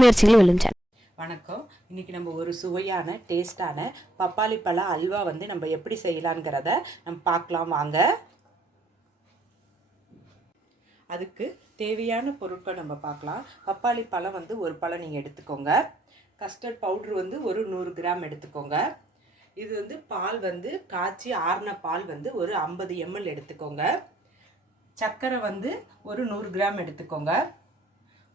முயற்சிகள் வெல்லும் வணக்கம். இன்னைக்கு நம்ம ஒரு சுவையான டேஸ்டான பப்பாளி பழ அல்வா வந்து நம்ம எப்படி செய்யலாங்கிறத நம்ம பார்க்கலாம் வாங்க. அதுக்கு தேவையான பொருட்கள் நம்ம பார்க்கலாம். பப்பாளி பழம் வந்து ஒரு பழம் நீங்கள் எடுத்துக்கோங்க. கஸ்டர்ட் பவுட்ரு வந்து ஒரு நூறு கிராம் எடுத்துக்கோங்க. இது வந்து பால் வந்து காய்ச்சி ஆறின பால் வந்து ஒரு ஐம்பது எம்எல் எடுத்துக்கோங்க. சர்க்கரை வந்து ஒரு நூறு கிராம் எடுத்துக்கோங்க.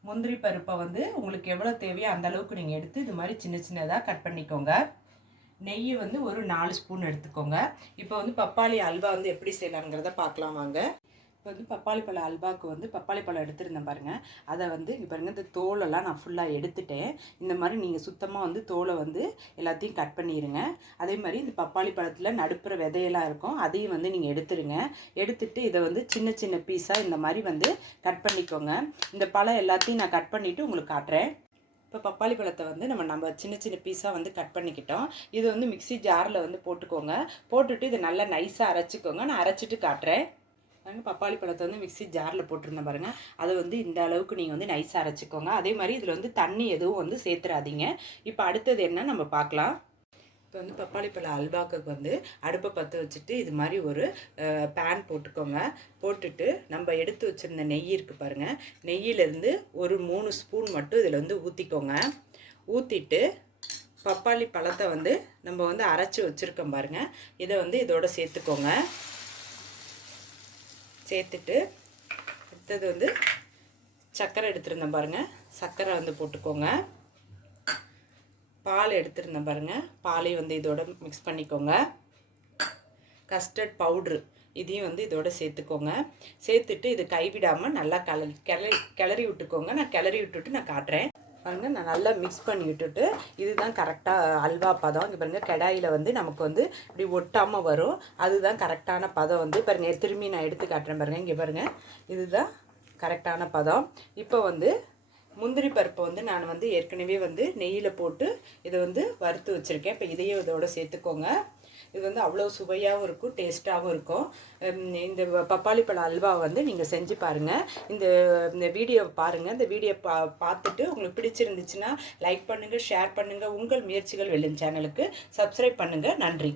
முந்திரி பருப்பை வந்து உங்களுக்கு எவ்வளோ தேவையோ அந்த அளவுக்கு நீங்கள் எடுத்து இது மாதிரி சின்ன சின்னதாக கட் பண்ணிக்கோங்க. நெய் வந்து ஒரு நாலு ஸ்பூன் எடுத்துக்கோங்க. இப்போ வந்து பப்பாளி அல்வா வந்து எப்படி செய்யலாங்கிறத பார்க்கலாம் வாங்க. இப்போ வந்து பப்பாளி பழ அல்வாக்கு வந்து பப்பாளி பழம் எடுத்திருந்தேன் பாருங்கள் அதை வந்து இங்கே பாருங்கள் இந்த தோலெல்லாம் நான் ஃபுல்லாக எடுத்துட்டேன். இந்த மாதிரி நீங்கள் சுத்தமாக வந்து தோலை வந்து எல்லாத்தையும் கட் பண்ணிடுங்க அதே மாதிரி இந்த பப்பாளி பழத்தில் நடுப்புற விதையெல்லாம் இருக்கும் அதையும் வந்து நீங்கள் எடுத்துருங்க. எடுத்துட்டு இதை வந்து சின்ன சின்ன பீஸாக இந்த மாதிரி வந்து கட் பண்ணிக்கோங்க. இந்த பழம் எல்லாத்தையும் நான் கட் பண்ணிவிட்டு உங்களுக்கு காட்டுறேன். இப்போ பப்பாளி பழத்தை வந்து நம்ம நம்ம சின்ன சின்ன பீஸாக வந்து கட் பண்ணிக்கிட்டோம். இது வந்து மிக்ஸி ஜாரில் வந்து போட்டுக்கோங்க. போட்டுட்டு இதை நல்லா நைஸாக அரைச்சிக்கோங்க. நான் அரைச்சிட்டு காட்டுறேன். பாருங்க பப்பாளி பழத்தை வந்து மிக்சி ஜாரில் போட்டிருந்தேன் பாருங்கள் அதை வந்து இந்த அளவுக்கு நீங்கள் வந்து நைஸாக அரைச்சிக்கோங்க. அதே மாதிரி இதில் வந்து தண்ணி எதுவும் வந்து சேர்த்துறாதீங்க. இப்போ அடுத்தது என்ன நம்ம பார்க்கலாம். இப்போ வந்து பப்பாளி பழ அல்வாக்கு வந்து அடுப்பை பற்ற வச்சுட்டு இது மாதிரி ஒரு பேன் போட்டுக்கோங்க. போட்டுட்டு நம்ம எடுத்து வச்சுருந்த நெய் இருக்குது பாருங்கள் நெய்யிலேருந்து ஒரு மூணு ஸ்பூன் மட்டும் இதில் வந்து ஊற்றிக்கோங்க ஊற்றிட்டு பப்பாளி பழத்தை வந்து நம்ம வந்து அரைச்சி வச்சுருக்கோம் பாருங்கள் இதை வந்து இதோட சேர்த்துக்கோங்க. சேர்த்துட்டு அடுத்தது வந்து சர்க்கரை எடுத்துருந்தேன் பாருங்கள் சர்க்கரை வந்து போட்டுக்கோங்க. பால் எடுத்துருந்தேன் பாருங்கள் பாலையும் வந்து இதோட மிக்ஸ் பண்ணிக்கோங்க. கஸ்டர்ட் பவுட்ரு இதையும் வந்து இதோட சேர்த்துக்கோங்க. சேர்த்துட்டு இது கைவிடாமல் நல்லா கல கிளறி கிளறி விட்டுக்கோங்க. நான் கிளறி விட்டுட்டு நான் காட்டுறேன். பாருங்கள் நான் நல்லா மிக்ஸ் பண்ணி விட்டுட்டு இதுதான் கரெக்டாக அல்வா பதம். இங்கே பாருங்கள் கடாயில் வந்து நமக்கு வந்து இப்படி ஒட்டாமல் வரும். அதுதான் கரெக்டான பதம் வந்து பாருங்கள் திரும்பி நான் எடுத்து காட்டுறேன் பாருங்கள் இங்கே பாருங்கள் இதுதான் கரெக்டான பதம். இப்போ வந்து முந்திரி பருப்பை வந்து நான் வந்து ஏற்கனவே வந்து நெய்யில் போட்டு இதை வந்து வறுத்து வச்சுருக்கேன். இப்போ இதையும் இதோட சேர்த்துக்கோங்க. இது வந்து அவ்வளோ சுவையாகவும் இருக்கும் டேஸ்ட்டாகவும் இருக்கும். இந்த பப்பாளி பழ அல்வா வந்து நீங்கள் செஞ்சு பாருங்கள் இந்த இந்த வீடியோ பாருங்கள் இந்த வீடியோ பா பார்த்துட்டு உங்களுக்கு பிடிச்சிருந்துச்சுன்னா லைக் பண்ணுங்கள் ஷேர் பண்ணுங்கள் உங்கள் முயற்சிகள் வெல்லும் சேனலுக்கு சப்ஸ்கிரைப் பண்ணுங்கள் நன்றி.